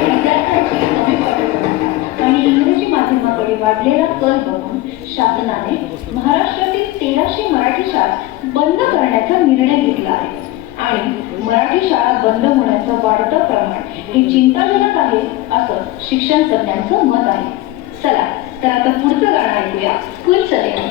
विद्यार्थ्यांची कमी पट आणि इंग्रजी माध्यमाकडे वाढलेला कल बघून शासनाने महाराष्ट्रातील 1300 मराठी शाळा बंद करण्याचा निर्णय घेतला आहे आणि मराठी शाळा बंद होण्याचं वाढतं प्रमाण हे चिंताजनक आहे असं शिक्षण तज्ञांचं मत आहे. चला तर आता पुढचं गाणं ऐकूया. स्कूल चले हम.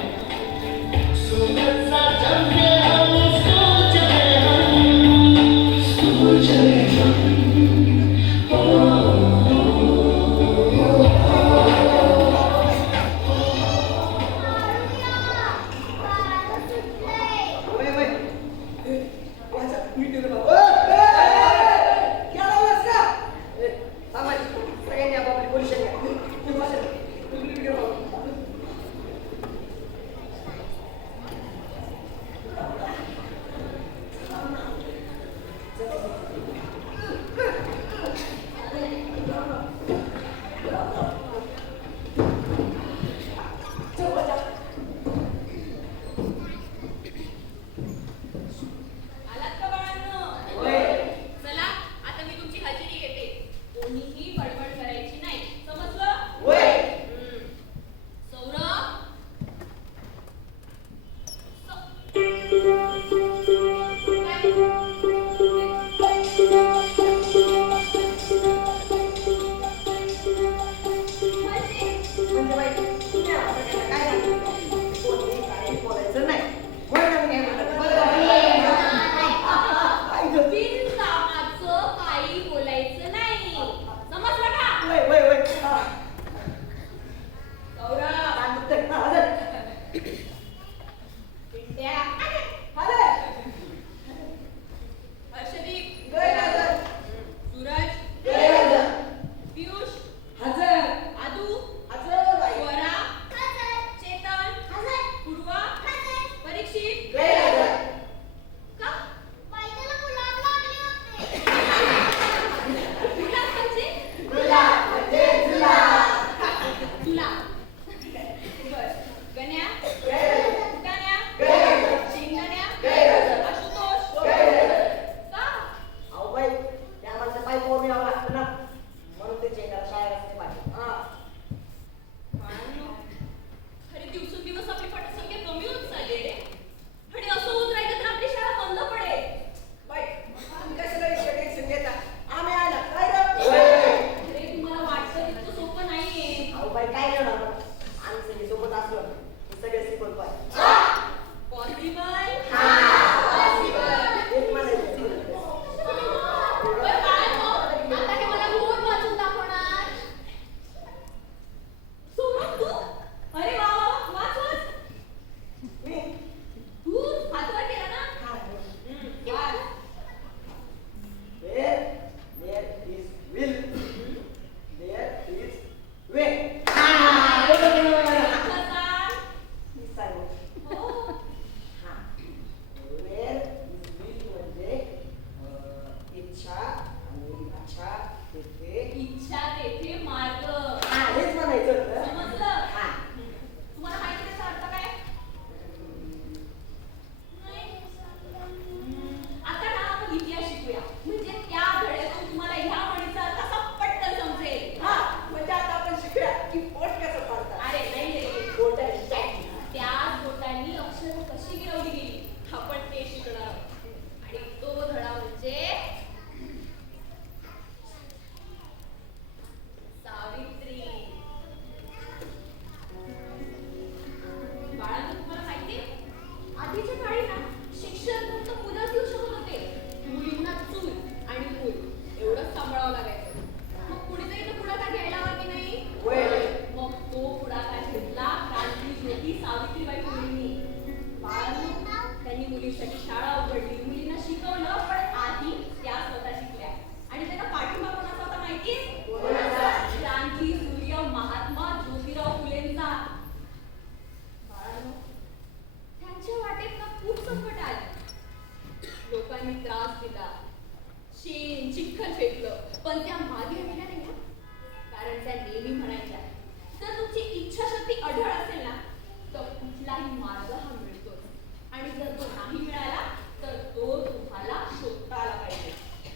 आणि जर तो नाही मिळाला तर तो तुम्हाला शोधता आला पाहिजे.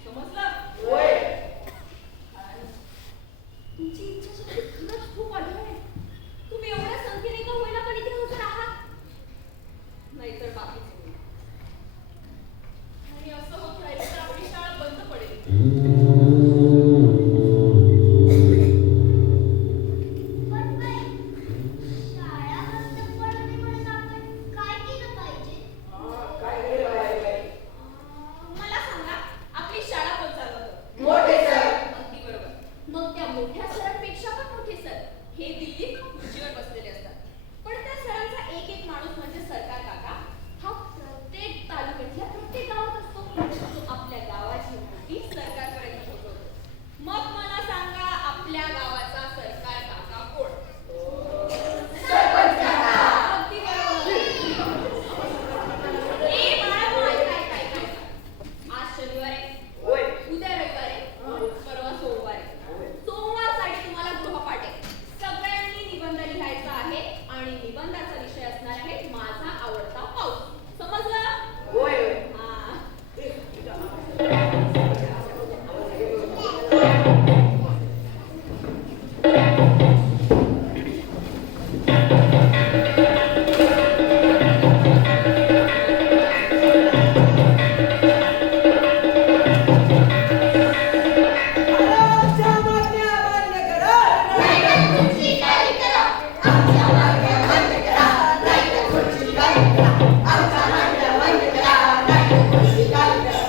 समजलं? मला सांगा, आपली शाळा कोण चालवतं? मोठे सर. अगदी बरोबर. मग त्या मोठ्या सरांपेक्षा पण मोठे सर हे दिल्लीत खुर्चीवर बसलेले असतात. पण त्या सरांचा एक एक माणूस म्हणजे सरकार काका हा प्रत्येक तालुक्यातल्या प्रत्येक गावात असतो. तो आपल्या गावाची माहिती सरकारपर्यंत पोहोचवतो. मग मला सांगा, आपल्या गावाचा सरकार काका कोण? सरपंच काका. अगदी बरोबर. ए बाळा, काय आज शनिवार आहे, होय. उद्या रविवार आहे, परवा सोमवार आहे. सोमवारसाठी तुम्हाला गृहपाठ आहे. सगळ्यांनी निबंध लिहायचा आहे आणि निबंधाचा विषय असणार आहे माझा आवडता पाऊस. समजलं? होय होय. हा. आमच्या मागण्या मान्य करा. नाहीतर खुर्ची खाली करा. आमच्या मागण्या मान्य करा. नाहीतर खुर्ची खाली करा. आमच्या मागण्या मान्य करा. नाहीतर खुर्ची खाली करा.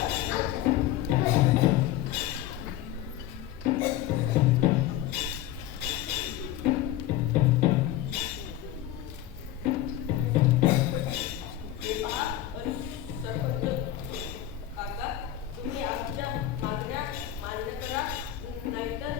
काका, तुम्ही आमच्या मागण्या मान्य करा, नाहीतर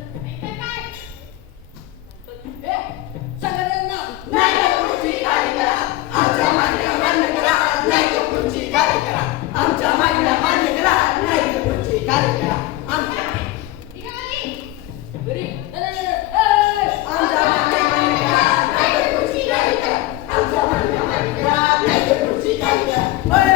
सांगा त्यांना. नाहीतर खुर्ची खाली करा. आमच्या मागण्या मान्य करा. नाहीतर खुर्ची खाली करा. आमच्या मागण्या मान्य करा. नाहीतर खुर्ची खाली करा. आमच्या घरी आमच्या मागण्या मान्य करा. नाहीतर खुर्ची खाली करा. आमच्या मागण्या मान्य करा. नाहीतर खुर्ची खाली करा. होय.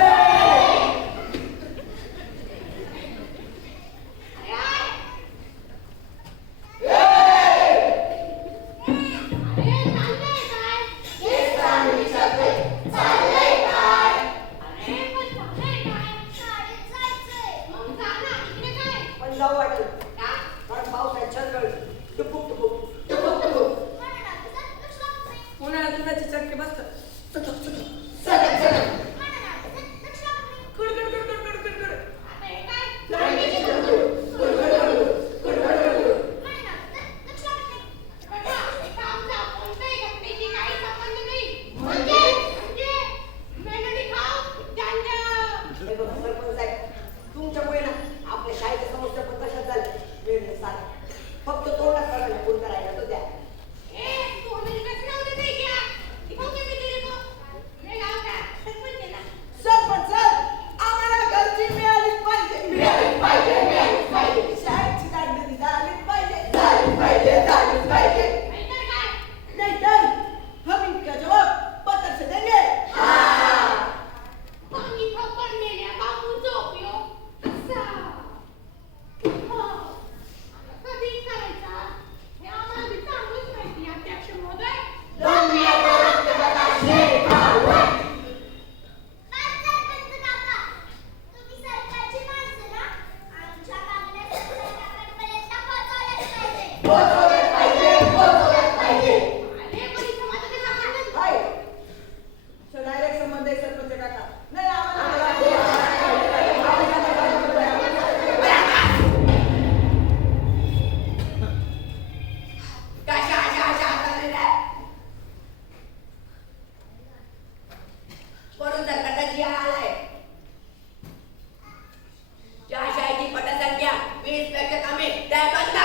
पण जाऊ वाटलं. कारण पावसाळ्यात छंद टुपुक टुपुक टुपुक टुपुक उन्हाळ्यात दुधाचे चटके बसतात. सटक सटक सटक सटक कुड कुड कुड कुड कुड कुड कुड. लाईनीची कुड कुड कुड कुड कुड कुड कुड कुड. हे बघा सरपंच साहेब, तुमच्यामुळे ना आपल्या शाळेच्या समस्या पण तशाच झाल्या. वेळ सारा फक्त तोंडात काढायला फोन करायला तो द्या. सरपंच सर, आम्हाला घरची मिळालीच पाहिजे. मिळालीच पाहिजे. मिळालीच पाहिजे. शाळेची दांडी झालीच पाहिजे. झालीच पाहिजे. झालीच पाहिजे. नाहीतर हम इनका जवाब पत्र से देंगे. पोहोचवलंच पाहिजे. पोहोचवलंच पाहिजे. हाय. सर डायरेक्ट संबंध आहे सरपंच काका. नाही वरून सरकारचा जी आलाय. ज्या शाळेची पटसंख्या 20 पेक्षा कमी त्या बंद.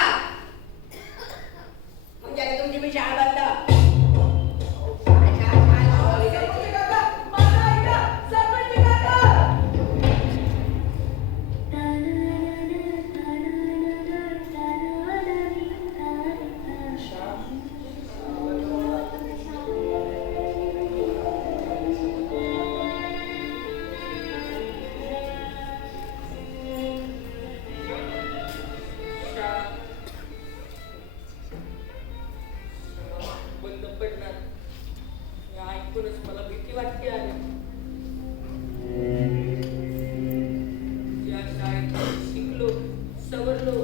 घाबरलो.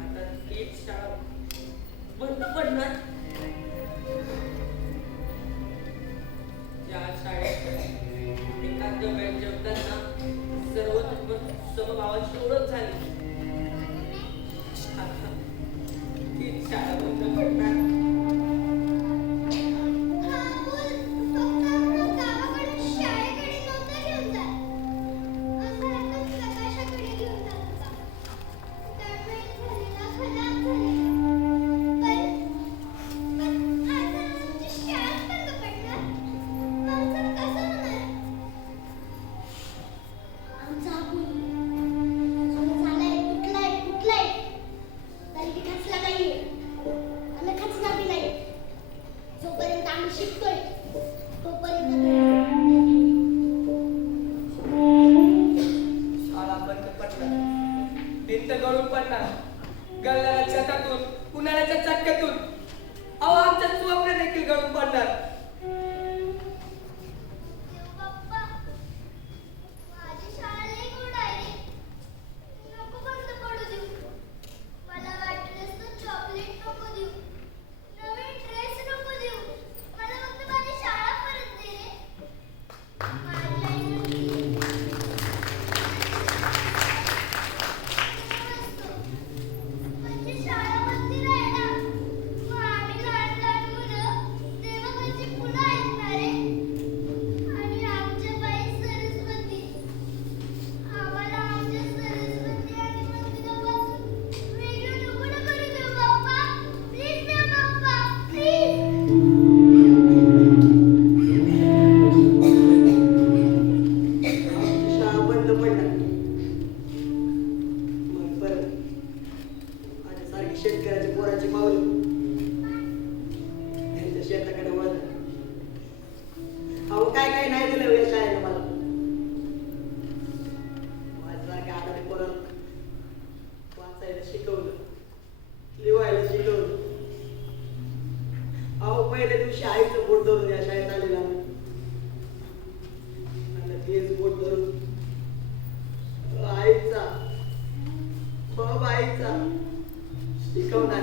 आता तीच शाळा बंद पडणार. या शाळेत एका डब्यात जेवताना सर्व समभावाची ओळख झाली. आता तीच शाळा बंद पडणार. जोपर्यंत आम्ही शिकतोय तोपर्यंत शाळा बंद पडणार, भिंत गळून पडणार, गल्ल्याच्या छतातून, उन्हाळ्याच्या चटक्यातून अहो आमचं स्वप्न देखील गळून पडणार. पप्पा माझी शाळा लई गोड आहे. नको बंद पडू देऊ. मला वाटलंस तर चॉकलेट नको देऊ, नवीन ड्रेस नको देऊ. मला फक्त माझी शाळा परत दे रे. माझी आई म्हणते, "मस्त. म्हणजे शाळा मंदिर आहे ना, मग आम्ही लहान लहान मुलं देवाची फुलं ऐकणार आहे. आणि आमच्या बाई सरस्वती आम्हाला आमच्या सरस्वती आणि मंदिरापासून वेगळं नको ना करू देऊ पप्पा. प्लीज ना पप्पा, प्लीज." आमची शाळा बंद पडणार. मग परत माझ्यासारखी शेतकऱ्याच्या पोराची पावलं त्यांच्या शेताकडे वळणार. अहो काय काय नाही दिलं या शाळेनं मला. माझ्यासारख्या आधारे पोराला वाचायला शिकवलं, लिहायला शिकवलं. अहो पहिल्या दिवशी आईचं बोट धरून या शाळेत आलेला मी. आणि तेच बोट धरून आईचा आईचा शिकवणार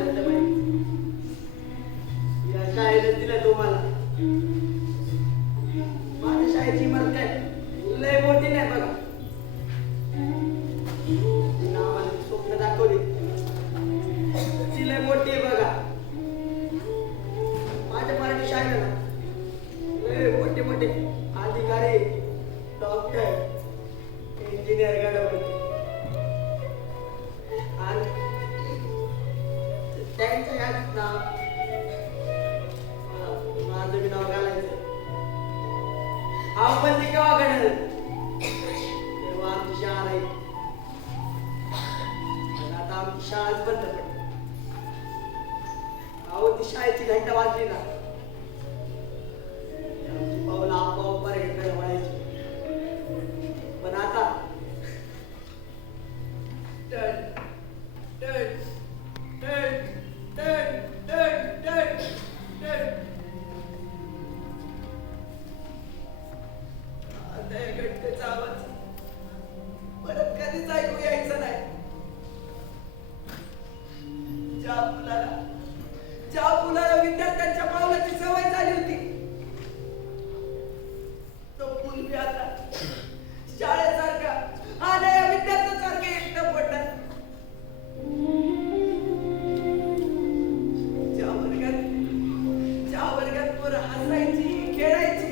या शाळेनं दिलं तुम्हाला. माझ्या शाळेची इमारत काय लय मोठी नाही बघा. तिनं आम्हाला स्वप्न दाखवली ती लय मोठी आहे बघा. माझ्या मराठी शाळेला ना लय मोठे मोठे अधिकारी, डॉक्टर, इंजिनियर घडवले. आणि त्यांच्या यादीत ना माझं बी नाव घालायचं. आपण ते केव्हा घडलं तेव्हा आमची शाळा राहील. पण आता आमची शाळाच बंद पडली. अहो ती शाळेची घंटा वाजली ना आमची पावलं आपोआप पर्यंत वळायची. पण आता टन टन टन टन टन टन टन. आता या घंटेचा आवाज परत कधीच ऐकू यायचा नाही. ज्या मुलाला विद्यार्थ्यांच्या पावलाची सवय झाली होती तो पूर्वी आता शाळेसारखा आणि या विद्यार्थ्यांसारखे एकटं पडणार. ज्या वर्गात पोरं हसायची खेळायची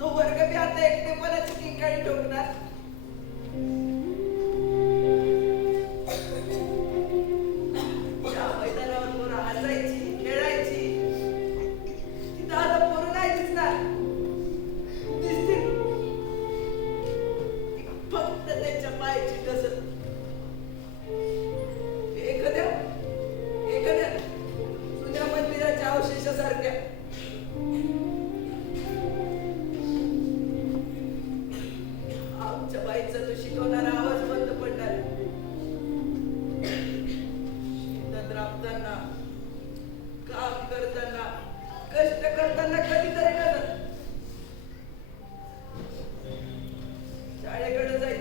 तो वर्ग बी आता एकटेपणाची किंकाळी ठोकणार. ज्या मैदानावर पोरं हसायची खेळायची तिथं आता पोरं नाही दिसणार. दिसतील फक्त त्यांच्या पायाची कसर. एखाद्या जुन्या मंदिराच्या अवशेषासारख्या. आमच्या बाईचा तो शिकवणारा आवाज बंद पडणार. शेतात राबताना, काम करताना, कष्ट करताना कधीतरी नजर शाळेकडे जायचं.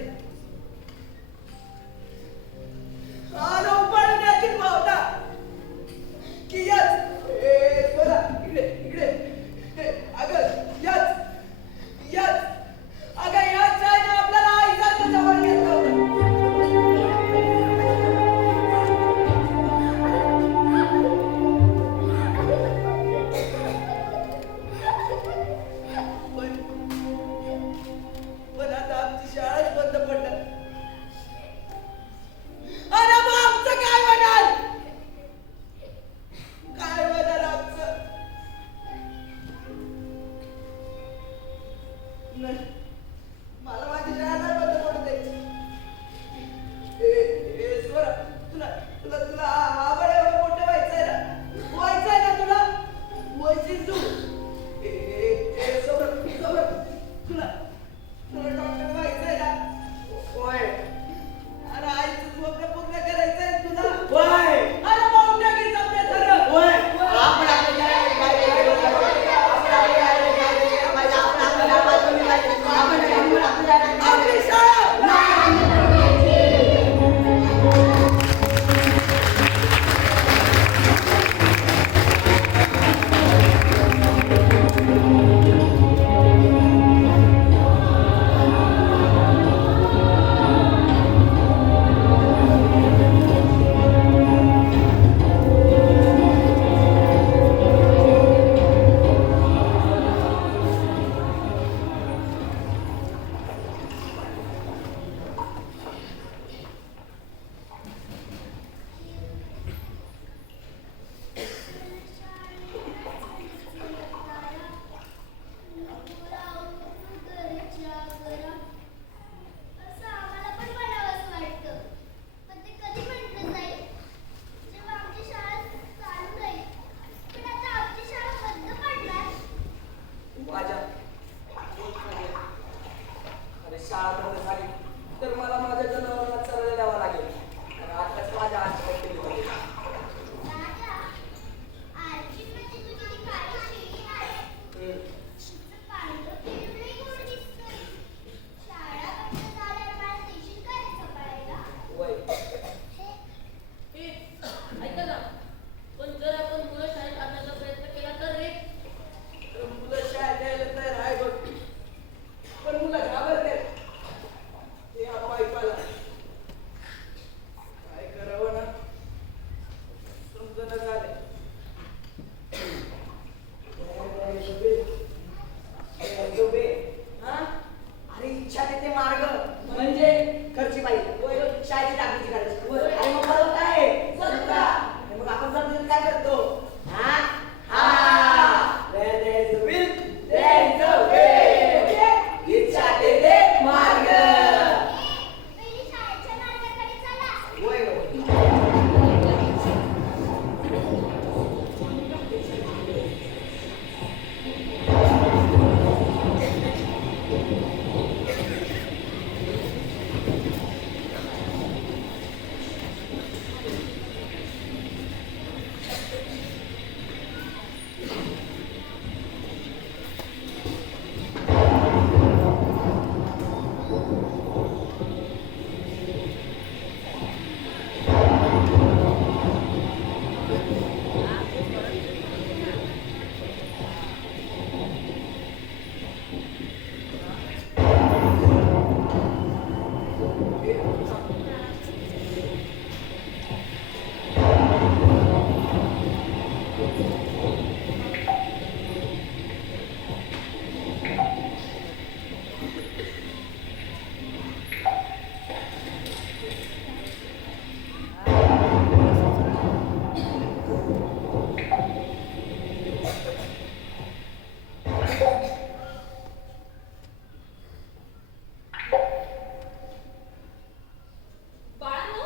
बाळांनो,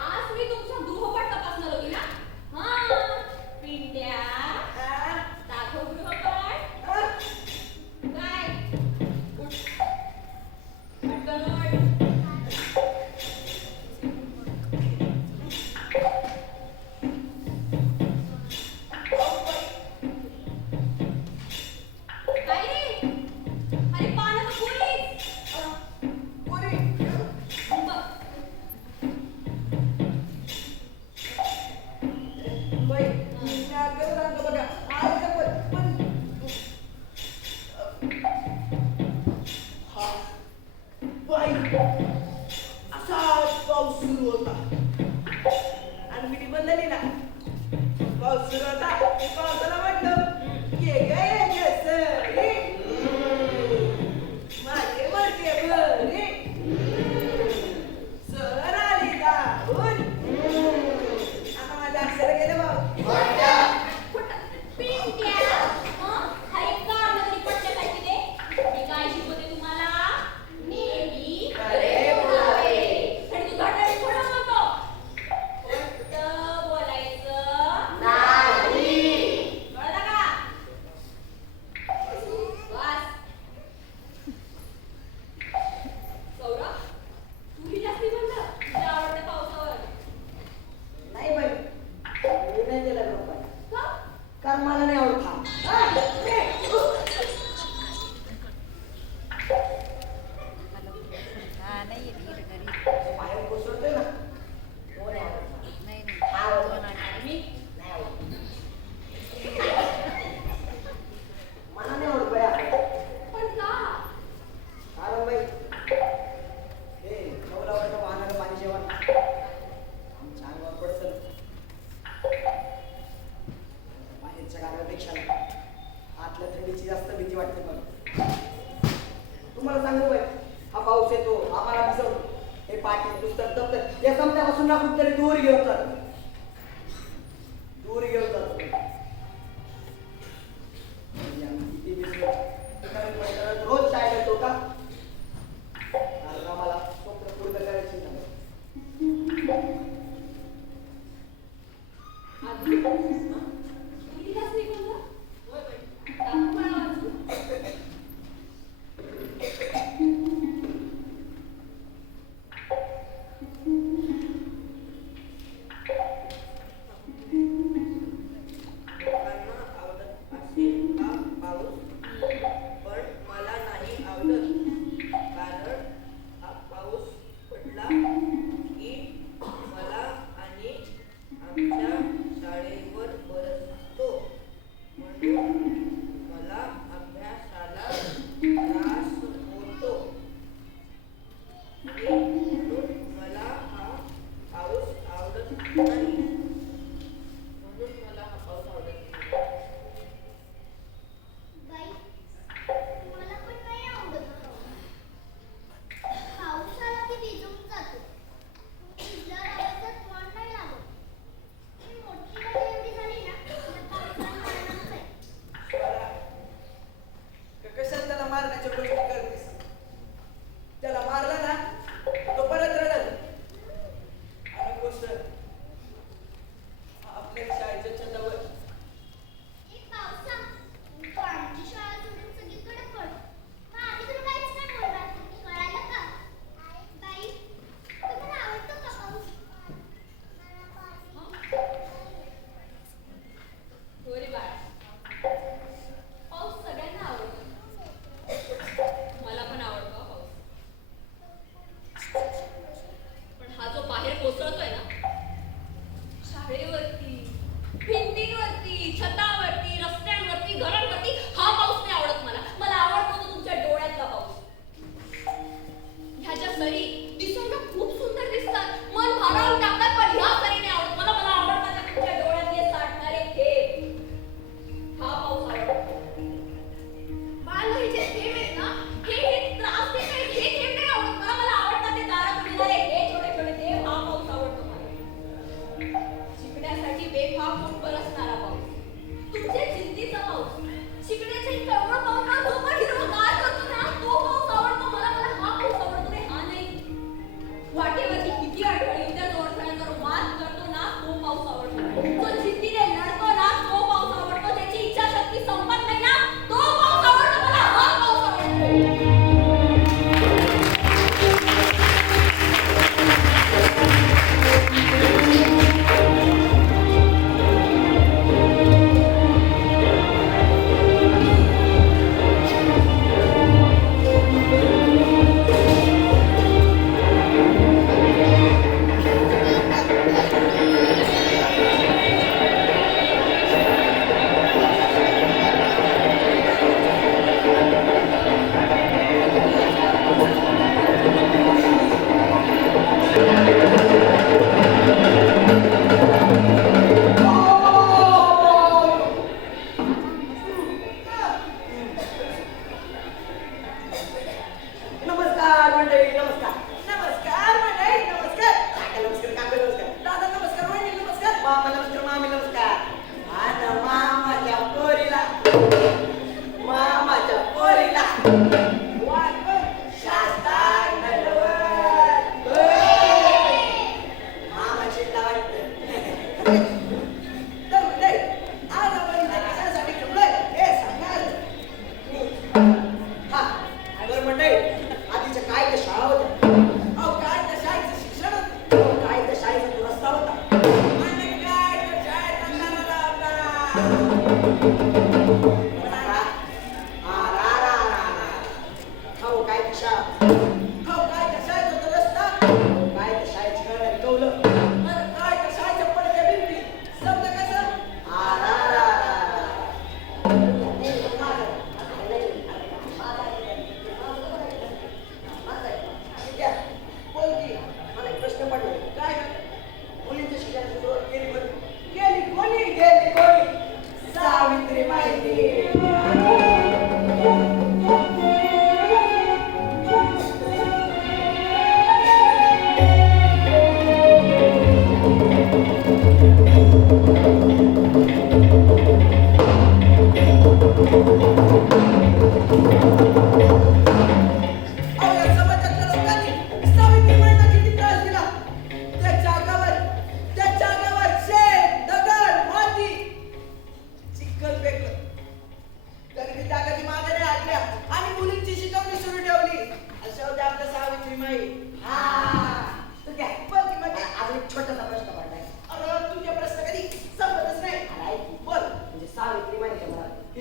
आज मी तुमचा गृहपाठ तपासणार होती ना? हा, पिंट्या, हा? दाखव गृहपाठ. हा? काय? उठ. पटकन उठ. काय रे? अरे पानं तर पुरीच. पुरी. बघ. बाई, मी अगं सांगतो बघा. आईचं पण हा. बाई, असाच पाऊस सुरू होता. आणि मी बंदली ना. पाऊस सुरू होता. मी पावसाला म्हटलं, ये ग ये सरी. माझे मडके भरी. सर आली धावून. आता माझं अक्षर गेलं भाऊ. पिंट्या, हं? हा एक कारणं तरी पटल्या पाहिजे ते. मी काय शिकवते तुम्हाला? नेहमी खरे बोलावे. आणि तू धडाडीत थोडं म्हणतो. खोटं बोलायचं नाही. कळलं का? बस. सौरभ, तूही जास्ती म्हणलं. तुझ्या आवडत्या पावसावर. नाही बाई, मी नाही दिला रुपये. का? कारण मला नाही आवडत हा. बाहेर कोसळतोय ना, तो नाही आवडत. हा आवडत. मी नाही आवडत. मला नाही आवडत बाया. पण का? कारण बाई, हे नवलावरचं वाहणारं पाणी जेवण आमच्या अंगावर पडतं. बाहेरच्या गाण्यापेक्षा आतल्या थंडीची जास्त भीती वाटते मला. तुम्हाला सांगू बाई, हा पाऊस येतो, आम्हाला भिजवतो. हे पाठी पुस्तक दप्तर या संपल्यापासून ना कुठतरी दूर घेऊन जातो. दूर घेऊन जातो. आणि आम्ही किती भिजलो. कारण मैदानात रोज शाळेत येतो का? कारण आम्हाला स्वप्न पूर्ण करायची नाही. आधी तू लिहिलास नाही कोणता? होय बाई. दाखव मला वाचून. लोकांना आवडत असेल हा पाऊस, पण मला नाही आवडत. कारण हा पाऊस पडला की मला आणि आमच्या शाळेवर बरसतो. म्हणून मला अभ्यासाला त्रास होतो. आणि म्हणून मला हा पाऊस आवडत नाही. म्हणून मला हा पाऊस आवडत नाही. बाई, मला पण नाही आवडत पाऊस. पाऊस आला की भिजून जातो. भिजल्यावर अवस्थेत मन नाही लागत. मी मोठी मोठी एवढी झाली ना, या पावसाला मारणारच आहे. कशाला त्याला मारण्याच्या गोष्टी करतेस? त्याला मारलं ना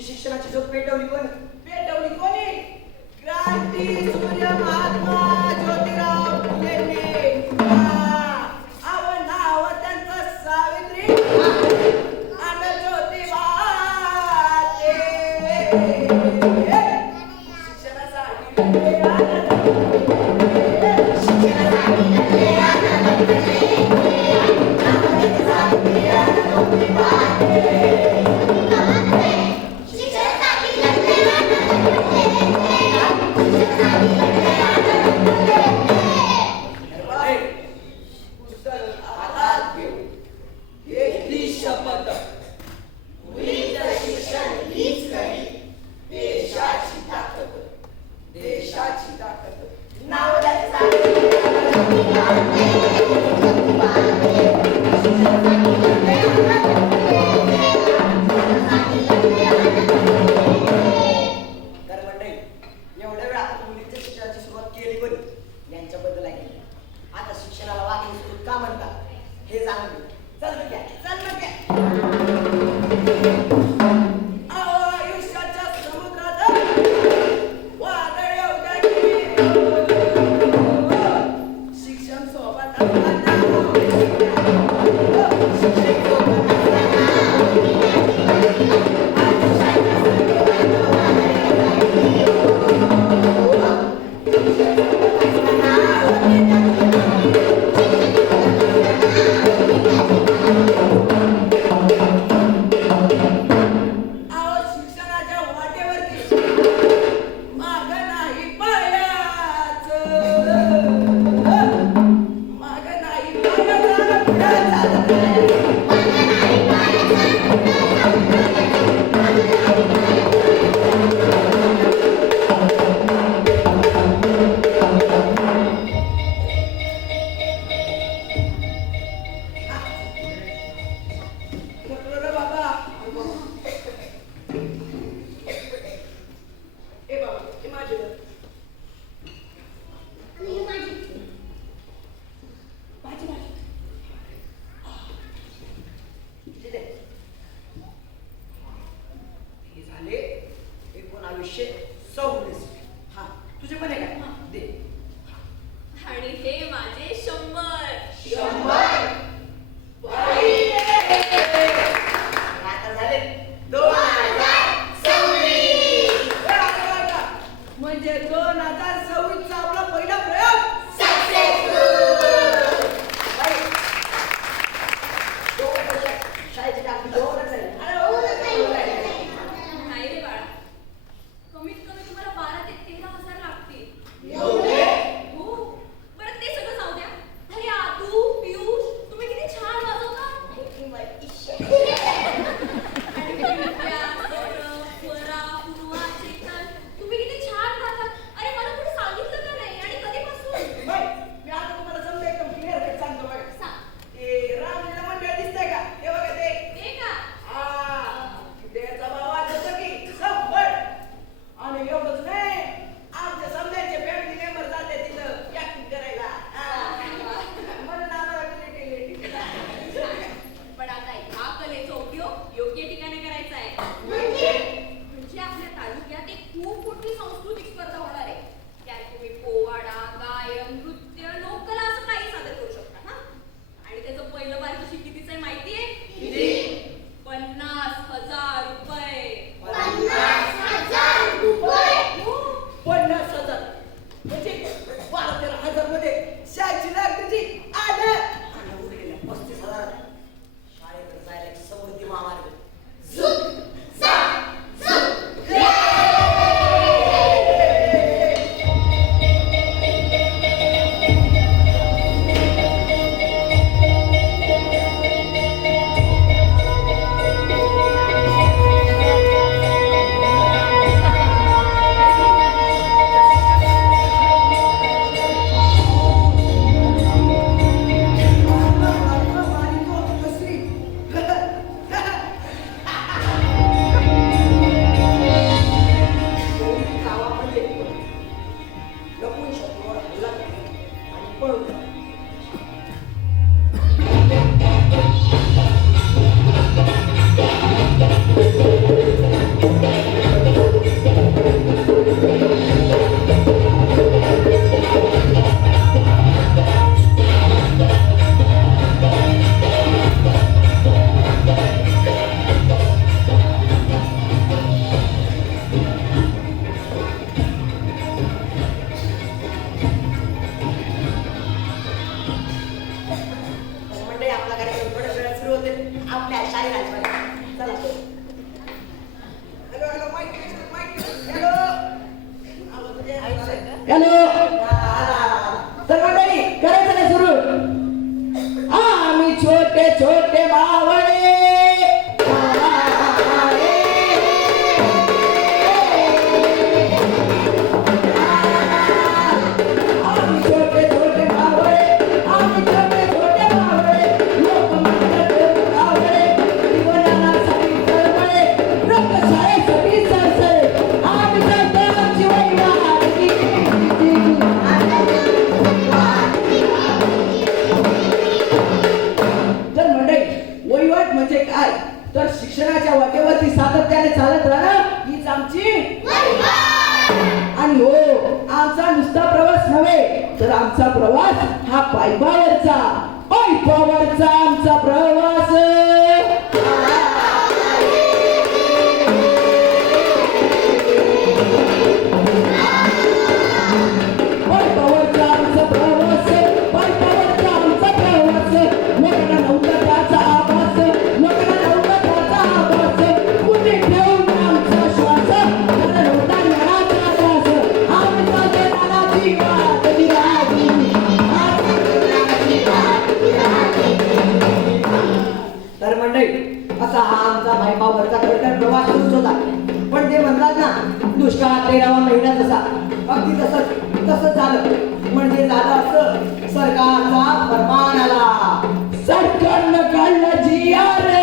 शिक्षणाची झोप पेटवली कोणी? पेटवली कोणी? क्रांती सूर्य महात्मा ज्योतिराव फुलेंनी. नाव त्यांचं सावित्री आणि ज्योतिबा. देशाची ताकद नाव तर मंडळी, एवढ्या वेळ आपण मुलीच्या शिक्षणाची सुरुवात केली बरी, यांच्याबद्दल ऐकली. आता शिक्षणाला वाघिणी सुरू का म्हणतात हे जाणून घेऊ. चल मग घ्या, चल मग घ्या. आयुष्याच्या समुद्रात वादळ येऊ द्या. शिक्षण सोबत असताना शिक्षणाच्या वाटेवरती माग नाही पायाचं. माग नाही पायाचं, पुढे चालत. बाबा ए बाबा हे माझे घर. भाजी भाजी ठीक आहे. हे झाले 1926. हा तुझे पण आहे का? दे. आणि हे माझे 100. आता झाले 2026. म्हणजे 2026 चा आपला पहिला प्रयोग शाळेची टाकी दोनच आहे. नाही रे बाळा, कमीत कमी तुम्हाला 12 ते 13,000 लागतील. हो, बरं ते सगळं जाऊ द्या. अरे आदू पिऊ आपला कार्यक्रम थोड्या वेळात सुरू होते आपल्या शाही राजवाड्यात. चला तर. Hello hello mic hello hello. तर मंडळी करायचं काय सुरू? आम्ही छोटे छोटे बावळे म्हणजे काय तर शिक्षणाच्या वाटेवरती सातत्याने चालत राहणं हीच आमची आणि हो आमचा नुसता प्रवास नव्हे तर आमचा प्रवास हा पायपावरचा आमचा प्रवास. असा हा आमचा भाईपावरचा खडखड प्रवास सुरूच होता. पण ते म्हणतात ना दुष्काळात 13वा महिना जसा अगदी तसंच झालं. म्हणजे झालं असं सरकारचा फरमान आला. सरकारनं काढलं GR.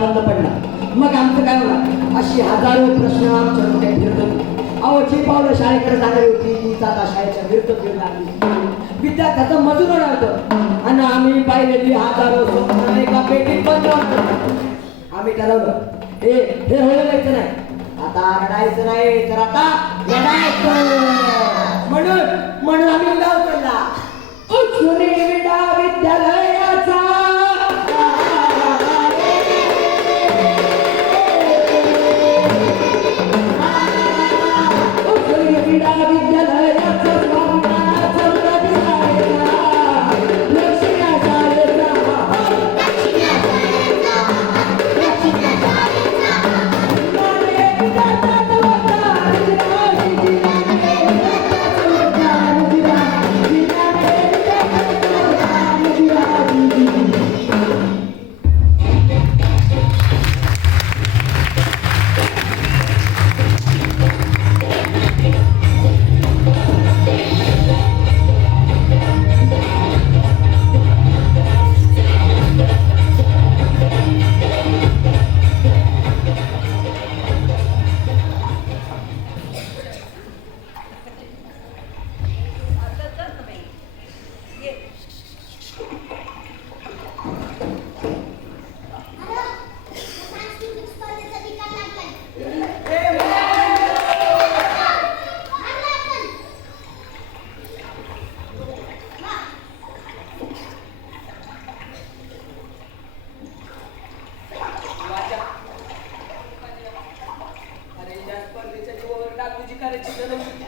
बंद पडला. मग आमचं काय होणार? अशी हजारो प्रश्न आमच्या डोक्यात फिरत. अहो जी पावलं शाळेकडे झाली होती तीच आता शाळेच्या विरुद्ध फिरू लागली. विद्यार्थ्याचं मजूर होणार होतं आणि आम्ही पाहिलेली हजारो स्वप्न एका पेटीत बंद होतं. आम्ही ठरवलं हे होयचं नाही, आता रडायचं नाही तर आता लढायचं. म्हणून आम्ही लावला विडा विद्यालयाचा करायची गरज होती.